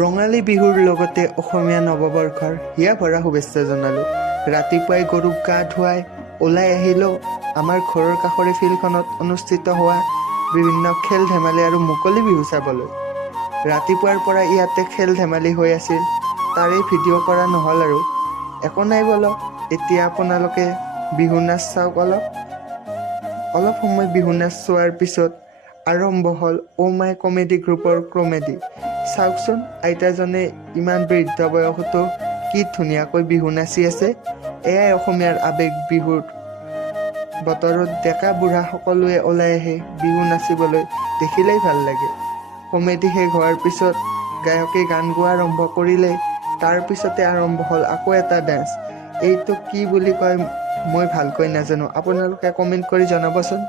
ৰঙালী বিহুৰ লগতে অসমীয়া নৱবৰ্ষৰ হিয়া ভৰা শুভেচ্ছা জনালোঁ। ৰাতিপুৱাই গৰুক গা ধুৱাই ওলাই আহিলোঁ আমাৰ ঘৰৰ কাষৰে ফিল্ডখনত অনুষ্ঠিত হোৱা বিভিন্ন খেল ধেমালি আৰু মুকলি বিহু চাবলৈ। ৰাতিপুৱাৰ পৰা ইয়াতে খেল ধেমালি হৈ আছিল, তাৰেই ভিডিঅ' কৰা নহ'ল আৰু। একো নাই বলক, এতিয়া আপোনালোকে বিহু নাচ চাওক অলপ সময় বিহু নাচ চোৱাৰ পিছত আৰম্ভ হ'ল অ' মাই কমেডি গ্ৰুপৰ কমেডি। চাওকচোন আইতাজনে ইমান বৃদ্ধ বয়সতো কি ধুনীয়াকৈ বিহু নাচি আছে। এয়াই অসমীয়াৰ আৱেগ। বিহুৰ বতৰত ডেকা বুঢ়া সকলোৱে ওলাই আহে বিহু নাচিবলৈ, দেখিলেই ভাল লাগে। কমেডি শেষ হোৱাৰ পিছত গায়কে গান গোৱা আৰম্ভ কৰিলে। তাৰ পিছতে আৰম্ভ হ'ল আকৌ এটা ডান্স। এইটো কি বুলি কয় মই ভালকৈ নাজানো, আপোনালোকে কমেণ্ট কৰি জনাবচোন।